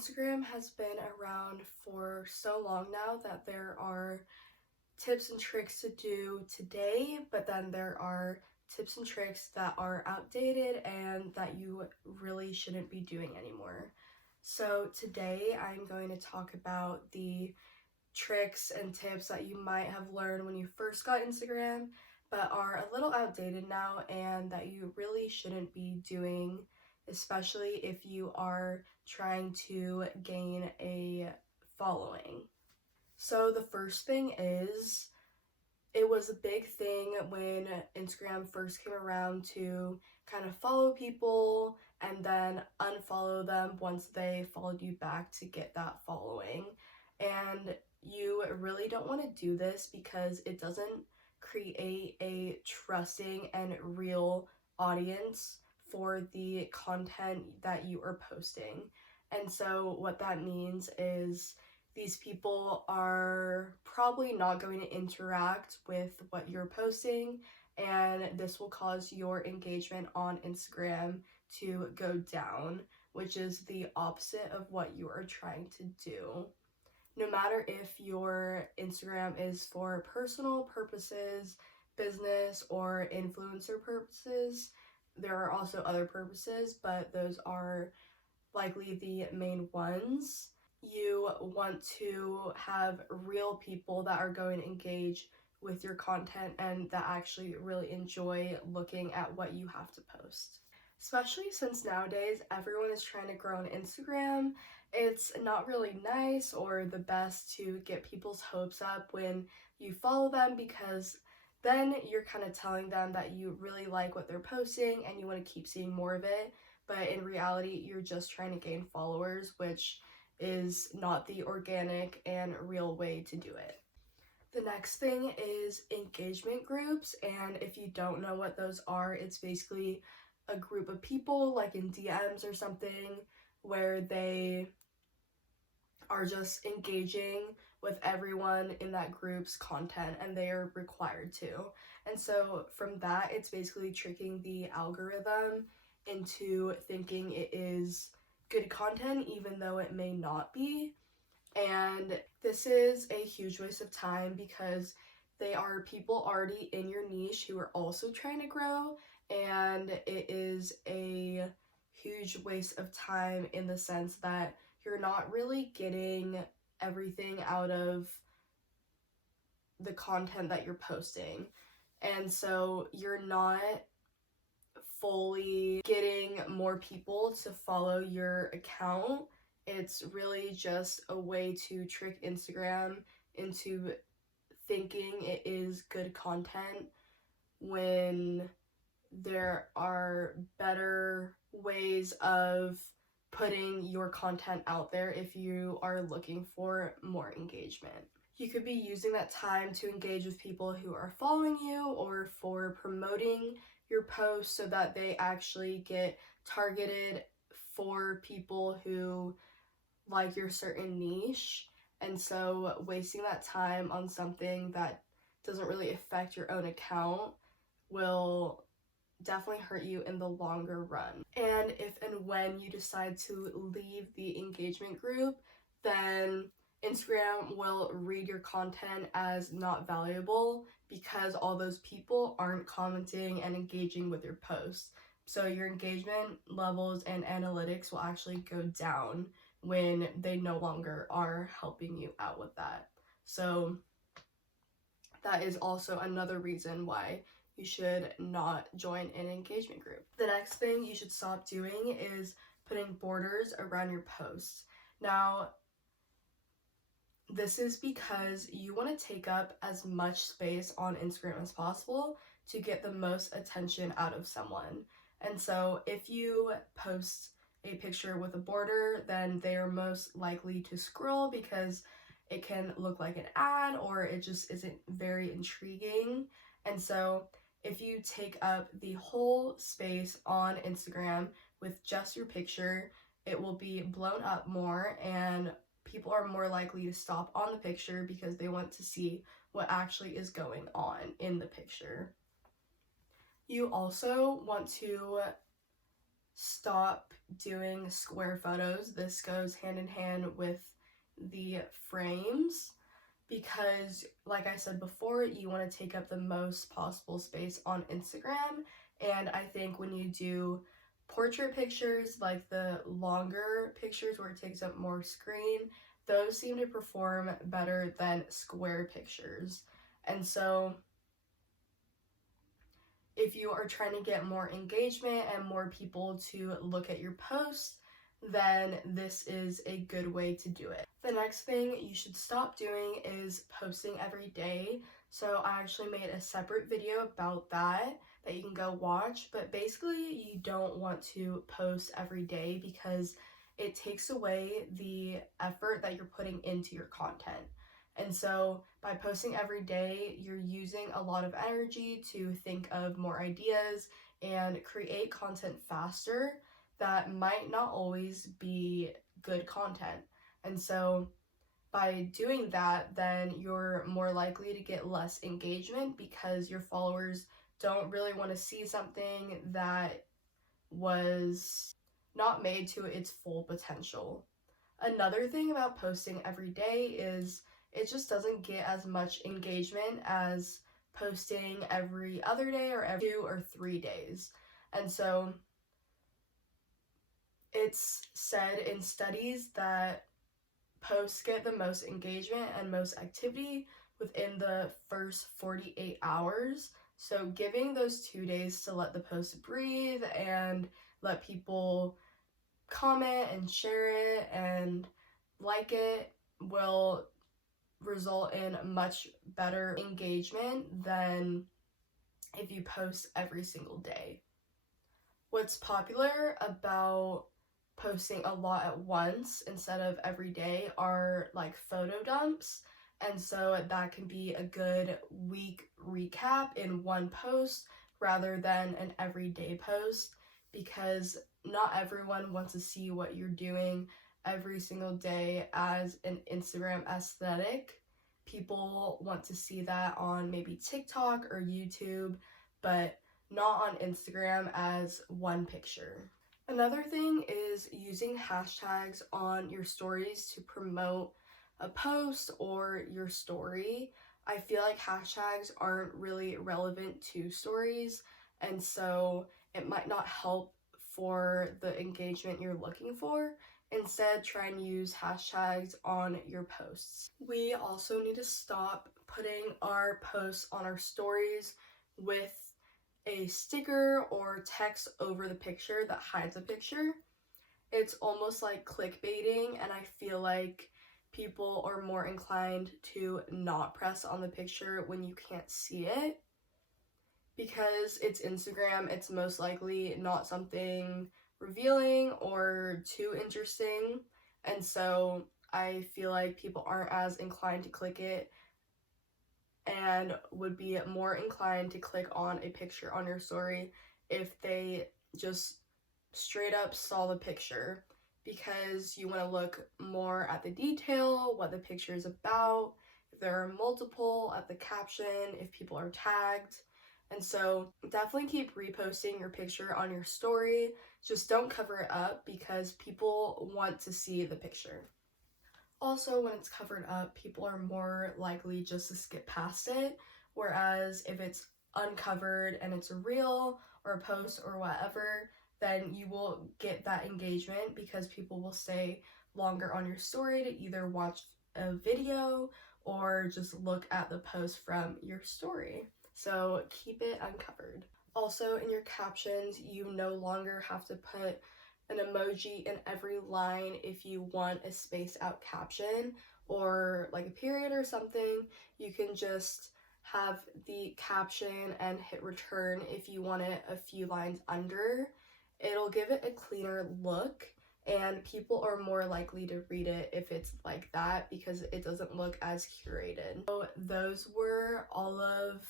Instagram has been around for so long now that there are tips and tricks to do today, but then there are tips and tricks that are outdated and that you really shouldn't be doing anymore. So today I'm going to talk about the tricks and tips that you might have learned when you first got Instagram, but are a little outdated now and that you really shouldn't be doing, especially if you are trying to gain a following. So the first thing is, it was a big thing when Instagram first came around to kind of follow people and then unfollow them once they followed you back to get that following. And you really don't want to do this because it doesn't create a trusting and real audience for the content that you are posting. And so what that means is these people are probably not going to interact with what you're posting, and this will cause your engagement on Instagram to go down, which is the opposite of what you are trying to do. No matter if your Instagram is for personal purposes, business, or influencer purposes, there are also other purposes, but those are likely the main ones. You want to have real people that are going to engage with your content and that actually really enjoy looking at what you have to post. Especially since nowadays everyone is trying to grow on Instagram, it's not really nice or the best to get people's hopes up when you follow them, because then you're kind of telling them that you really like what they're posting and you want to keep seeing more of it, but in reality you're just trying to gain followers, which is not the organic and real way to do it. The next thing is engagement groups, and if you don't know what those are, it's basically a group of people like in DMs or something where they are just engaging with everyone in that group's content and they are required to. And so from that, it's basically tricking the algorithm into thinking it is good content even though it may not be. And this is a huge waste of time because they are people already in your niche who are also trying to grow, and it is a huge waste of time in the sense that you're not really getting everything out of the content that you're posting. And so you're not fully getting more people to follow your account. It's really just a way to trick Instagram into thinking it is good content when there are better ways of putting your content out there if you are looking for more engagement. You could be using that time to engage with people who are following you or for promoting your posts so that they actually get targeted for people who like your certain niche. And so wasting that time on something that doesn't really affect your own account will definitely hurt you in the longer run. And if and when you decide to leave the engagement group, then Instagram will read your content as not valuable because all those people aren't commenting and engaging with your posts. So your engagement levels and analytics will actually go down when they no longer are helping you out with that. So that is also another reason why you should not join an engagement group. The next thing you should stop doing is putting borders around your posts. Now, this is because you want to take up as much space on Instagram as possible to get the most attention out of someone. And so if you post a picture with a border, then they are most likely to scroll because it can look like an ad or it just isn't very intriguing. And so if you take up the whole space on Instagram with just your picture, it will be blown up more and people are more likely to stop on the picture because they want to see what actually is going on in the picture. You also want to stop doing square photos. This goes hand in hand with the frames because, like I said before, you want to take up the most possible space on Instagram. And I think when you do portrait pictures, like the longer pictures where it takes up more screen, those seem to perform better than square pictures. And so if you are trying to get more engagement and more people to look at your posts, then this is a good way to do it. The next thing you should stop doing is posting every day. So I actually made a separate video about that you can go watch, but basically you don't want to post every day because it takes away the effort that you're putting into your content. And so by posting every day, you're using a lot of energy to think of more ideas and create content faster that might not always be good content. And so by doing that, then you're more likely to get less engagement because your followers don't really want to see something that was not made to its full potential. Another thing about posting every day is it just doesn't get as much engagement as posting every other day or every 2 or 3 days. And so it's said in studies that posts get the most engagement and most activity within the first 48 hours. So giving those 2 days to let the post breathe and let people comment and share it and like it will result in much better engagement than if you post every single day. What's popular about posting a lot at once instead of every day are like photo dumps, and so that can be a good week recap in one post rather than an everyday post, because not everyone wants to see what you're doing every single day as an Instagram aesthetic. People want to see that on maybe TikTok or YouTube, but not on Instagram as one picture. Another thing is using hashtags on your stories to promote a post or your story. I feel like hashtags aren't really relevant to stories, and so it might not help for the engagement you're looking for. Instead, try and use hashtags on your posts. We also need to stop putting our posts on our stories with a sticker or text over the picture that hides a picture. It's almost like clickbaiting, and I feel like people are more inclined to not press on the picture when you can't see it. Because it's Instagram, it's most likely not something revealing or too interesting, and so I feel like people aren't as inclined to click it and would be more inclined to click on a picture on your story if they just straight up saw the picture, because you want to look more at the detail, what the picture is about, if there are multiple, at the caption, if people are tagged. And so definitely keep reposting your picture on your story. Just don't cover it up because people want to see the picture. Also, when it's covered up, people are more likely just to skip past it, whereas if it's uncovered and it's a reel or a post or whatever, then you will get that engagement because people will stay longer on your story to either watch a video or just look at the post from your story. So keep it uncovered. Also, in your captions, you no longer have to put an emoji in every line if you want a spaced out caption or like a period or something. You can just have the caption and hit return if you want it a few lines under. It'll give it a cleaner look, and people are more likely to read it if it's like that because it doesn't look as curated. So those were all of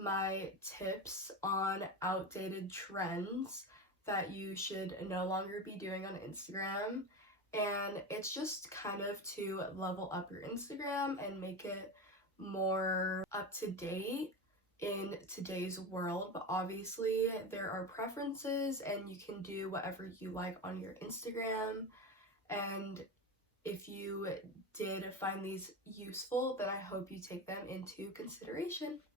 my tips on outdated trends that you should no longer be doing on Instagram. And it's just kind of to level up your Instagram and make it more up to date. in today's world, but obviously there are preferences and you can do whatever you like on your Instagram. And if you did find these useful, then I hope you take them into consideration.